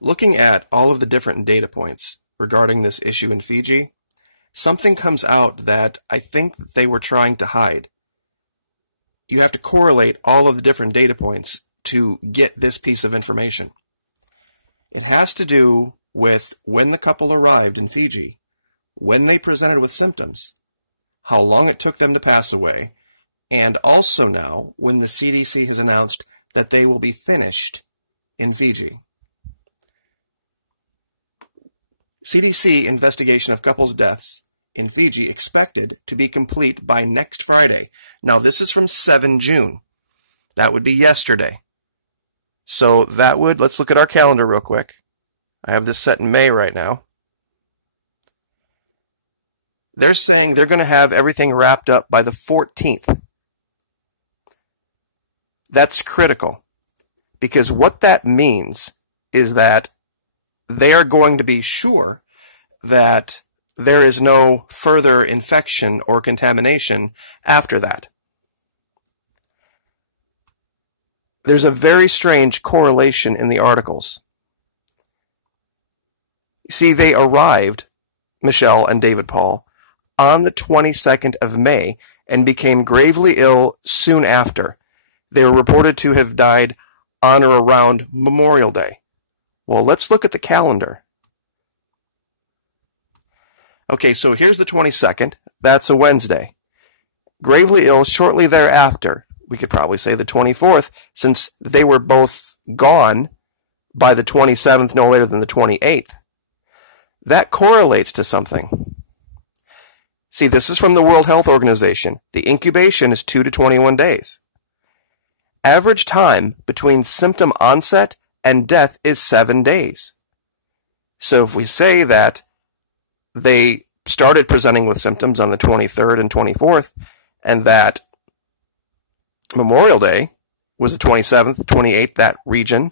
Looking at all of the different data points regarding this issue in Fiji, something comes out that I think that they were trying to hide. You have to correlate all of the different data points to get this piece of information. It has to do with when the couple arrived in Fiji, when they presented with symptoms, how long it took them to pass away, and also now when the CDC has announced that they will be finished in Fiji. CDC investigation of couples' deaths in Fiji expected to be complete by next Friday. Now this is from 7 June. That would be yesterday. So that would, let's look at our calendar real quick. I have this set in May right now. They're saying they're going to have everything wrapped up by the 14th. That's critical, because what that means is that they are going to be sure that there is no further infection or contamination after that. There's a very strange correlation in the articles. See, they arrived, Michelle and David Paul, on the 22nd of May and became gravely ill soon after. They were reported to have died on or around Memorial Day. Well, let's look at the calendar. Okay, so here's the 22nd. That's a Wednesday. Gravely ill shortly thereafter. We could probably say the 24th, since they were both gone by the 27th, no later than the 28th. That correlates to something. See, this is from the World Health Organization. The incubation is 2 to 21 days. Average time between symptom onset and death is 7 days. So if we say that they started presenting with symptoms on the 23rd and 24th, and that Memorial Day was the 27th, 28th, that region,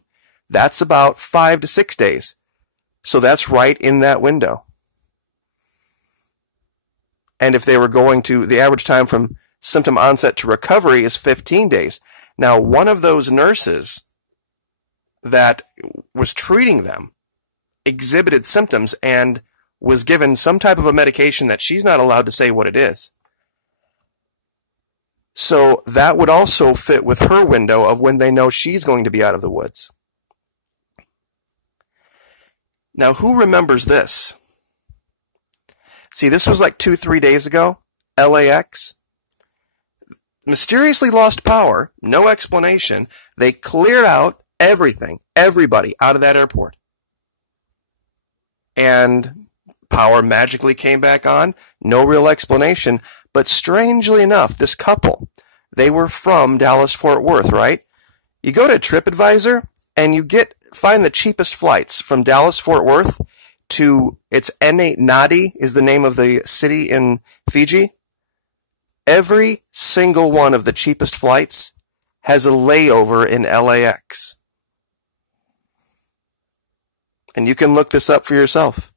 that's about 5 to 6 days. So that's right in that window. And if they were going to, the average time from symptom onset to recovery is 15 days. Now, one of those nurses that was treating them exhibited symptoms and was given some type of a medication that she's not allowed to say what it is. So that would also fit with her window of when they know she's going to be out of the woods. Now, who remembers this? See, this was like 2-3 days ago. LAX mysteriously lost power, no explanation. They cleared out everything, everybody out of that airport. And power magically came back on, no real explanation. But strangely enough, this couple, they were from Dallas-Fort Worth, right? You go to TripAdvisor and you find the cheapest flights from Dallas-Fort Worth to, it's Nadi is the name of the city in Fiji. Every single one of the cheapest flights has a layover in LAX. And you can look this up for yourself.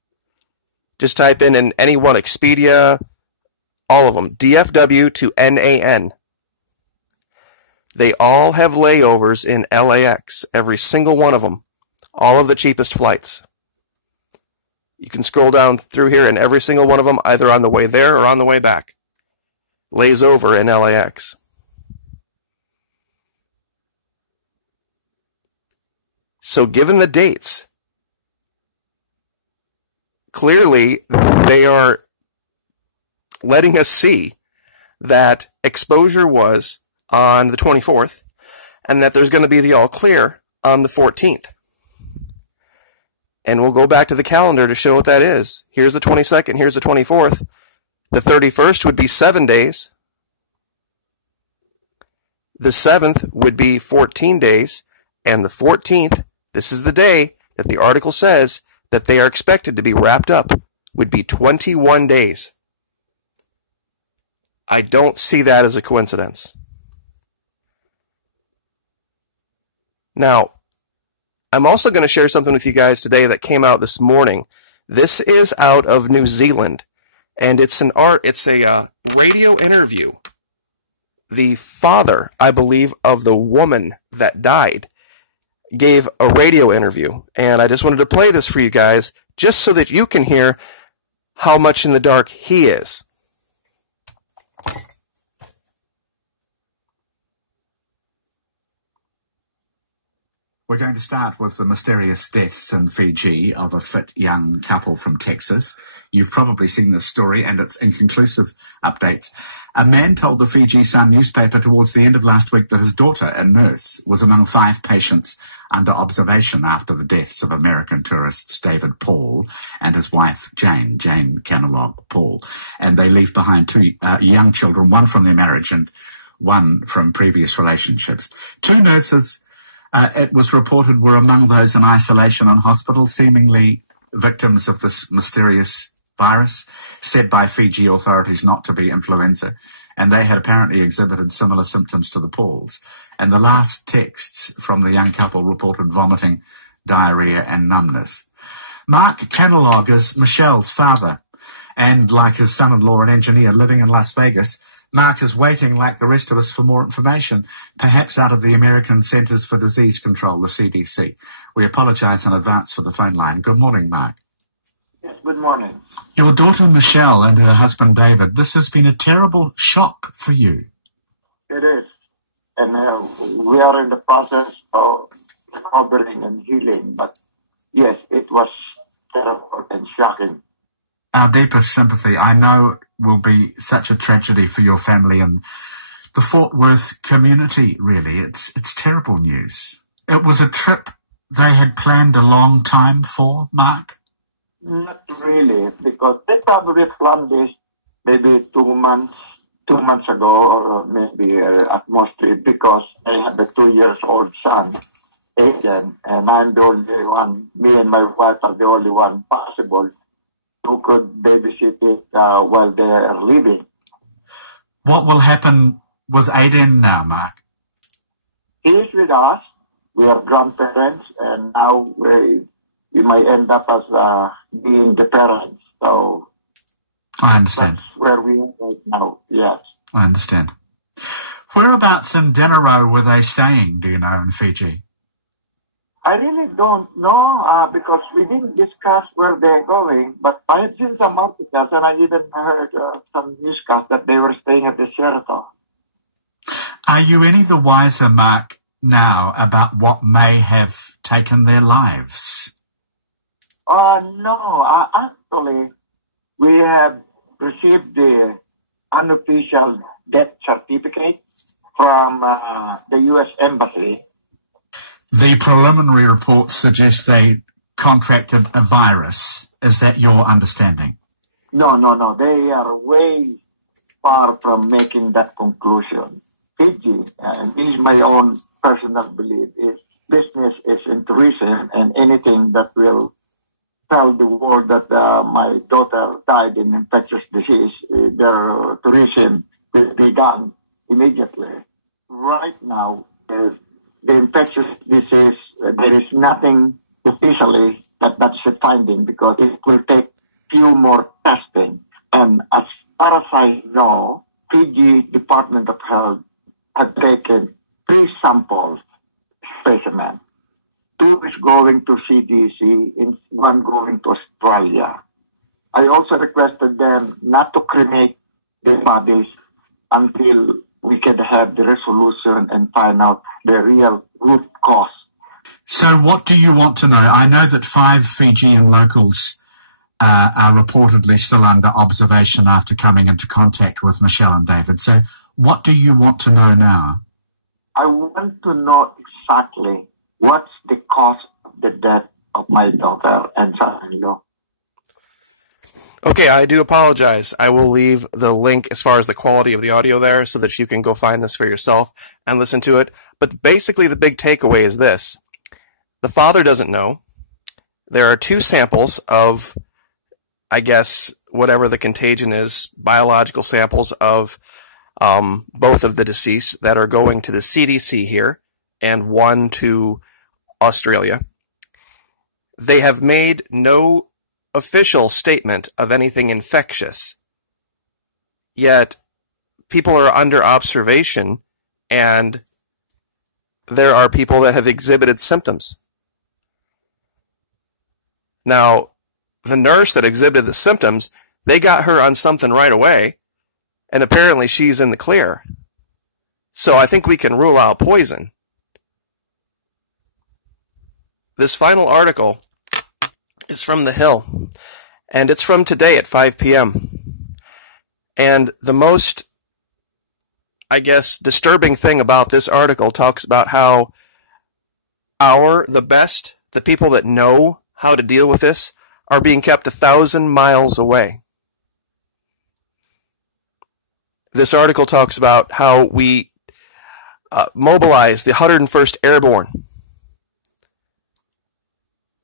Just type in any one, Expedia, all of them, DFW to NAN. They all have layovers in LAX, every single one of them, all of the cheapest flights. You can scroll down through here and every single one of them, either on the way there or on the way back, lays over in LAX. So given the dates, clearly they are letting us see that exposure was on the 24th and that there's going to be the all clear on the 14th. And we'll go back to the calendar to show what that is. Here's the 22nd, here's the 24th. The 31st would be 7 days. The 7th would be 14 days. And the 14th, this is the day that the article says that they are expected to be wrapped up, would be 21 days. I don't see that as a coincidence. Now, I'm also going to share something with you guys today that came out this morning. This is out of New Zealand, and it's a radio interview. The father, I believe, of the woman that died gave a radio interview. And I just wanted to play this for you guys, just so that you can hear how much in the dark he is. We're going to start with the mysterious deaths in Fiji of a fit young couple from Texas. You've probably seen this story and its inconclusive updates. A man told the Fiji Sun newspaper towards the end of last week that his daughter, a nurse, was among 5 patients under observation after the deaths of American tourists David Paul and his wife Jane Canalog Paul. And they leave behind 2 young children, one from their marriage and one from previous relationships. 2 nurses, it was reported, were among those in isolation in hospital, seemingly victims of this mysterious virus, said by Fiji authorities not to be influenza, and they had apparently exhibited similar symptoms to the Pauls. And the last texts from the young couple reported vomiting, diarrhea, and numbness. Mark Canalog is Michelle's father, and like his son-in-law, an engineer living in Las Vegas, Mark is waiting, like the rest of us, for more information, perhaps out of the American Centers for Disease Control, the CDC. We apologize in advance for the phone line. Good morning, Mark. Yes, good morning. Your daughter Michelle and her husband David, this has been a terrible shock for you. It is. And we are in the process of recovering and healing. But yes, it was terrible and shocking. Our deepest sympathy, I know, will be such a tragedy for your family and the Fort Worth community, really. It's terrible news. It was a trip they had planned a long time for, Mark? Not really, because they probably planned this maybe 2 months ago, or maybe at most 3, because I have a 2-year-old son, Aiden, and I'm the only one, me and my wife are the only one possible who could babysit it while they are leaving. What will happen with Aiden now, Mark? He is with us. We are grandparents, and now we might end up as being the parents. So I understand. That's where we are right now, yes. I understand. Whereabouts in Denaro were they staying, do you know, in Fiji? I really don't know because we didn't discuss where they're going, but I have seen some articles and I even heard some newscasts that they were staying at the Sheraton. Are you any the wiser, Mark, now about what may have taken their lives? No, actually, we have received the unofficial death certificate from the U.S. Embassy. The preliminary reports suggest they contracted a virus. Is that your understanding? No. They are way far from making that conclusion. Fiji, and this is my own personal belief, is business is in tourism, and anything that will tell the world that my daughter died in infectious disease, their tourism will be done immediately. Right now, the infectious disease, there is nothing officially that's a finding because it will take few more testing. And as far as I know, Fiji Department of Health had taken 3 samples specimen. 2 is going to CDC and 1 going to Australia. I also requested them not to cremate the bodies until we can have the resolution and find out the real root cause. So what do you want to know? I know that 5 Fijian locals are reportedly still under observation after coming into contact with Michelle and David. So what do you want to know now? I want to know exactly what's the cause of the death of my daughter and son-in-law. Okay, I do apologize. I will leave the link as far as the quality of the audio there so that you can go find this for yourself and listen to it. But basically the big takeaway is this. The father doesn't know. There are 2 samples of, I guess, whatever the contagion is, biological samples of both of the deceased that are going to the CDC here and 1 to Australia. They have made no official statement of anything infectious. Yet people are under observation, and there are people that have exhibited symptoms. Now, the nurse that exhibited the symptoms, they got her on something right away, and apparently she's in the clear. So I think we can rule out poison. This final article is from The Hill, and it's from today at 5 p.m. And the most, I guess, disturbing thing about this article talks about how the people that know how to deal with this are being kept 1,000 miles away. This article talks about how we mobilized the 101st Airborne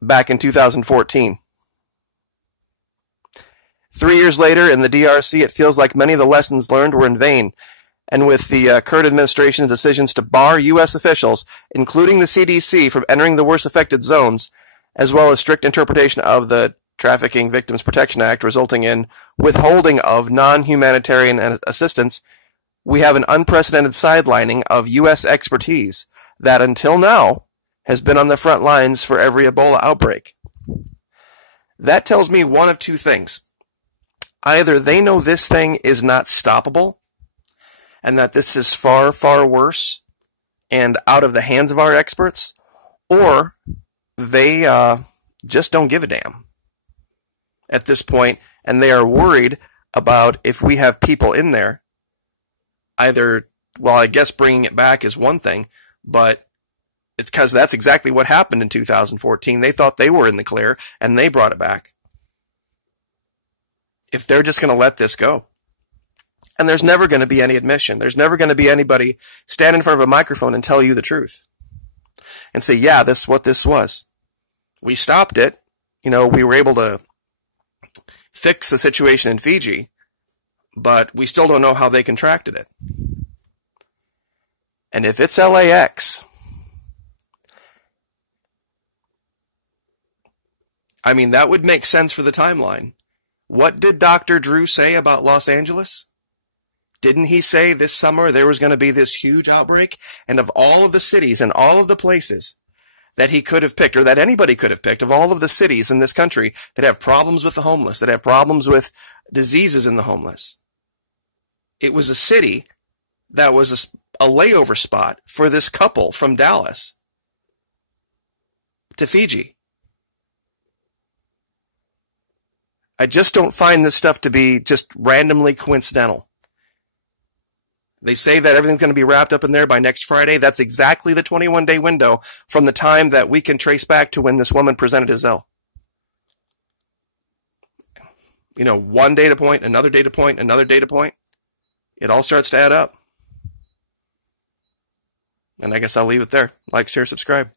back in 2014. 3 years later in the DRC, it feels like many of the lessons learned were in vain. And with the current administration's decisions to bar U.S. officials, including the CDC, from entering the worst affected zones, as well as strict interpretation of the Trafficking Victims Protection Act, resulting in withholding of non-humanitarian assistance, we have an unprecedented sidelining of U.S. expertise that, until now, has been on the front lines for every Ebola outbreak. That tells me one of two things. Either they know this thing is not stoppable, and that this is far, far worse and out of the hands of our experts, or they just don't give a damn at this point, and they are worried about if we have people in there, either, well, I guess bringing it back is one thing, but it's because that's exactly what happened in 2014. They thought they were in the clear, and they brought it back. If they're just going to let this go. And there's never going to be any admission. There's never going to be anybody stand in front of a microphone and tell you the truth. And say, yeah, this is what this was. We stopped it. We were able to fix the situation in Fiji, but we still don't know how they contracted it. And if it's LAX, I mean, that would make sense for the timeline. What did Dr. Drew say about Los Angeles? Didn't he say this summer there was going to be this huge outbreak? And of all of the cities and all of the places that he could have picked, or that anybody could have picked, of all of the cities in this country that have problems with the homeless, that have problems with diseases in the homeless, it was a city that was a layover spot for this couple from Dallas to Fiji. I just don't find this stuff to be just randomly coincidental. They say that everything's going to be wrapped up in there by next Friday. That's exactly the 21-day window from the time that we can trace back to when this woman presented his ill. One data point, another data point, another data point. It all starts to add up. And I guess I'll leave it there. Like, share, subscribe.